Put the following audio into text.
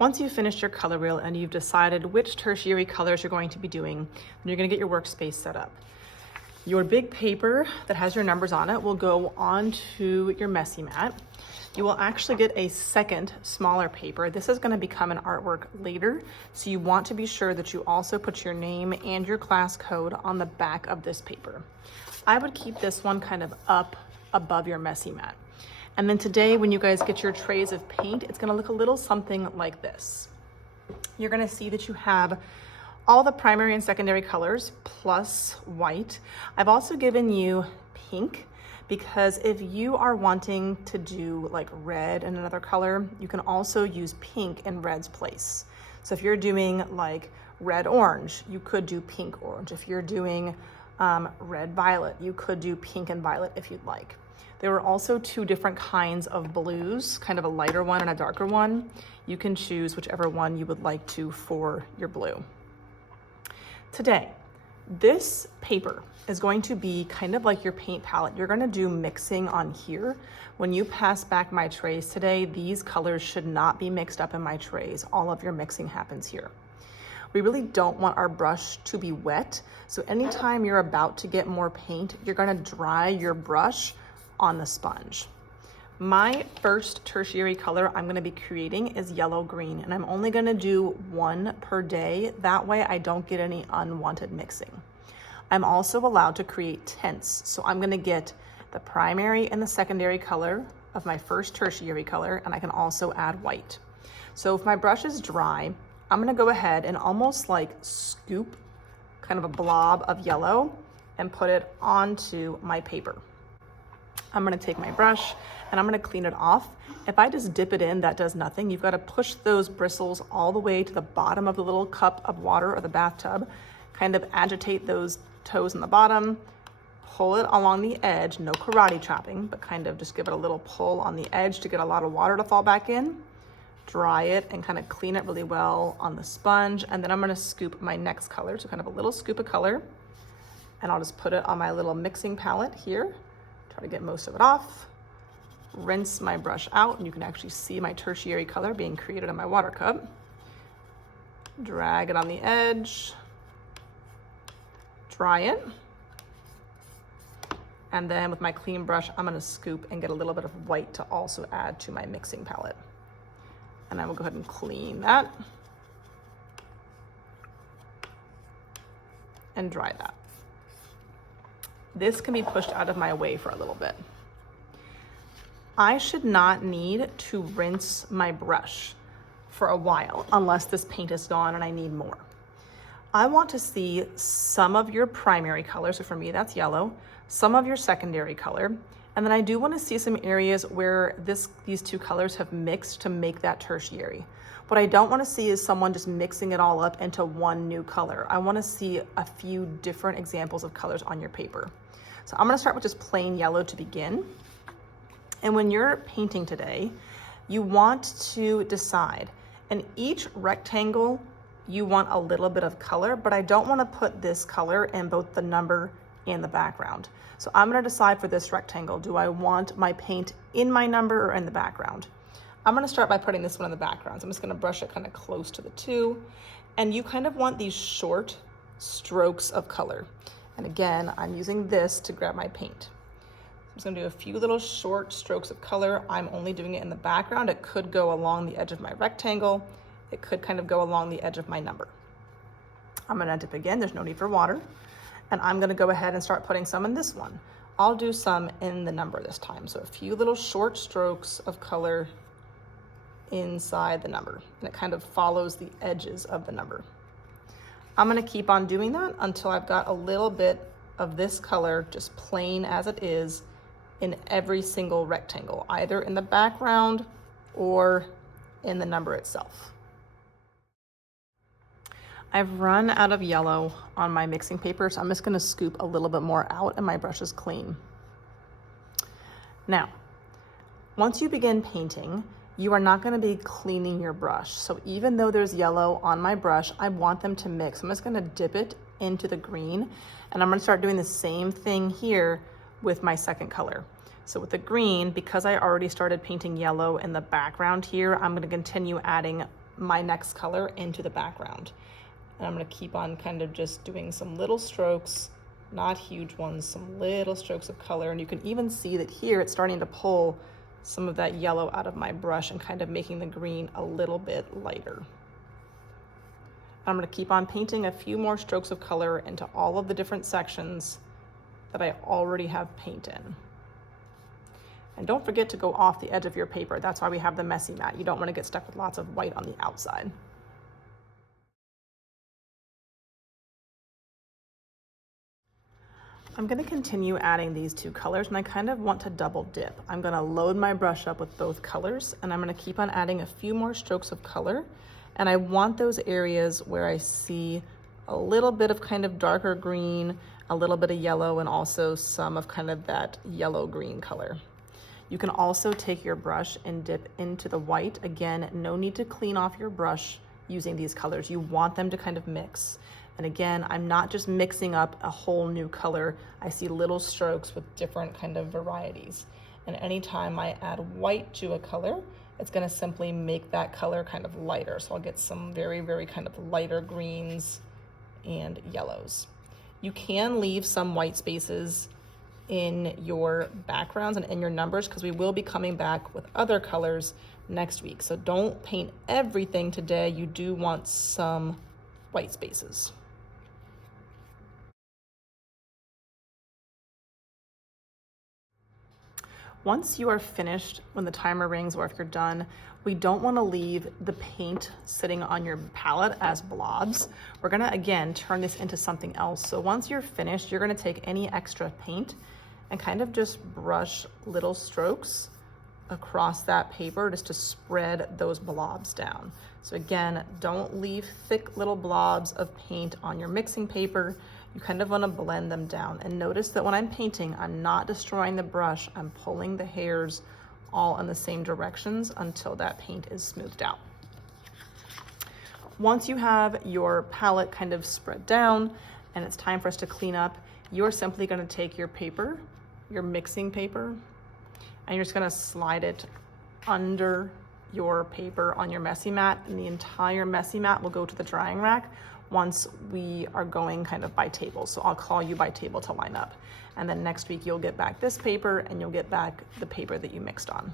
Once you've finished your color wheel and you've decided which tertiary colors you're going to be doing, then you're going to get your workspace set up. Your big paper that has your numbers on it will go onto your messy mat. You will actually get a second smaller paper. This is going to become an artwork later, so you want to be sure that you also put your name and your class code on the back of this paper. I would keep this one kind of up above your messy mat. And then today, when you guys get your trays of paint, it's going to look a little something like this. You're going to see that you have all the primary and secondary colors plus white. I've also given you pink, because if you are wanting to do like red and another color, you can also use pink in red's place. So if you're doing like red orange, you could do pink orange. If you're doing red violet, you could do pink and violet if you'd like. There were also two different kinds of blues, kind of a lighter one and a darker one. You can choose whichever one you would like to for your blue. Today, this paper is going to be kind of like your paint palette. You're going to do mixing on here. When you pass back my trays today, these colors should not be mixed up in my trays. All of your mixing happens here. We really don't want our brush to be wet. So anytime you're about to get more paint, you're going to dry your brush on the sponge. My first tertiary color I'm going to be creating is yellow green, and I'm only going to do one per day. That way I don't get any unwanted mixing. I'm also allowed to create tints. So I'm going to get the primary and the secondary color of my first tertiary color, and I can also add white. So if my brush is dry, I'm going to go ahead and almost like scoop kind of a blob of yellow and put it onto my paper. I'm going to take my brush and I'm going to clean it off. If I just dip it in, that does nothing. You've got to push those bristles all the way to the bottom of the little cup of water or the bathtub, kind of agitate those toes in the bottom, pull it along the edge, no karate chopping, but kind of just give it a little pull on the edge to get a lot of water to fall back in, dry it and kind of clean it really well on the sponge. And then I'm going to scoop my next color, so kind of a little scoop of color, and I'll just put it on my little mixing palette here. Try to get most of it off, rinse my brush out, and you can actually see my tertiary color being created in my water cup. Drag it on the edge, dry it, and then with my clean brush, I'm going to scoop and get a little bit of white to also add to my mixing palette. And I will go ahead and clean that and dry that. This can be pushed out of my way for a little bit. I should not need to rinse my brush for a while unless this paint is gone and I need more. I want to see some of your primary color, so for me that's yellow, some of your secondary color, and then I do want to see some areas where these two colors have mixed to make that tertiary. What I don't want to see is someone just mixing it all up into one new color. I want to see a few different examples of colors on your paper. So I'm going to start with just plain yellow to begin. And when you're painting today, you want to decide, in each rectangle, you want a little bit of color, but I don't want to put this color in both the number and the background. So I'm going to decide for this rectangle, do I want my paint in my number or in the background? I'm going to start by putting this one in the background. So I'm just going to brush it kind of close to the two. And you kind of want these short strokes of color. And again, I'm using this to grab my paint. I'm just going to do a few little short strokes of color. I'm only doing it in the background. It could go along the edge of my rectangle. It could kind of go along the edge of my number. I'm going to dip again. There's no need for water. And I'm going to go ahead and start putting some in this one. I'll do some in the number this time. So a few little short strokes of color inside the number, and it kind of follows the edges of the number. I'm going to keep on doing that until I've got a little bit of this color just plain as it is in every single rectangle, either in the background or in the number itself. I've run out of yellow on my mixing paper, so I'm just going to scoop a little bit more out and my brush is clean. Now, once you begin painting, you are not going to be cleaning your brush. So even though there's yellow on my brush, I want them to mix. I'm just going to dip it into the green, and I'm going to start doing the same thing here with my second color. So with the green, because I already started painting yellow in the background here, I'm going to continue adding my next color into the background. And I'm gonna keep on kind of just doing some little strokes, not huge ones, some little strokes of color. And you can even see that here it's starting to pull some of that yellow out of my brush and kind of making the green a little bit lighter. I'm gonna keep on painting a few more strokes of color into all of the different sections that I already have paint in. And don't forget to go off the edge of your paper. That's why we have the messy mat. You don't want to get stuck with lots of white on the outside. I'm going to continue adding these two colors, and I kind of want to double dip. I'm going to load my brush up with both colors, and I'm going to keep on adding a few more strokes of color. And I want those areas where I see a little bit of kind of darker green, a little bit of yellow, and also some of kind of that yellow-green color. You can also take your brush and dip into the white. Again, no need to clean off your brush using these colors. You want them to kind of mix. And again, I'm not just mixing up a whole new color. I see little strokes with different kind of varieties. And anytime I add white to a color, it's gonna simply make that color kind of lighter. So I'll get some very, very kind of lighter greens and yellows. You can leave some white spaces in your backgrounds and in your numbers, because we will be coming back with other colors next week. So don't paint everything today. You do want some white spaces. Once you are finished, when the timer rings or if you're done, we don't want to leave the paint sitting on your palette as blobs. We're gonna, again, turn this into something else. So once you're finished, you're gonna take any extra paint and kind of just brush little strokes across that paper just to spread those blobs down. So again, don't leave thick little blobs of paint on your mixing paper. You kind of want to blend them down. And notice that when I'm painting, I'm not destroying the brush. I'm pulling the hairs all in the same directions until that paint is smoothed out. Once you have your palette kind of spread down and it's time for us to clean up, you're simply going to take your paper, your mixing paper, and you're just going to slide it under your paper on your messy mat, and the entire messy mat will go to the drying rack once we are going kind of by table. So I'll call you by table to line up. And then next week you'll get back this paper and you'll get back the paper that you mixed on.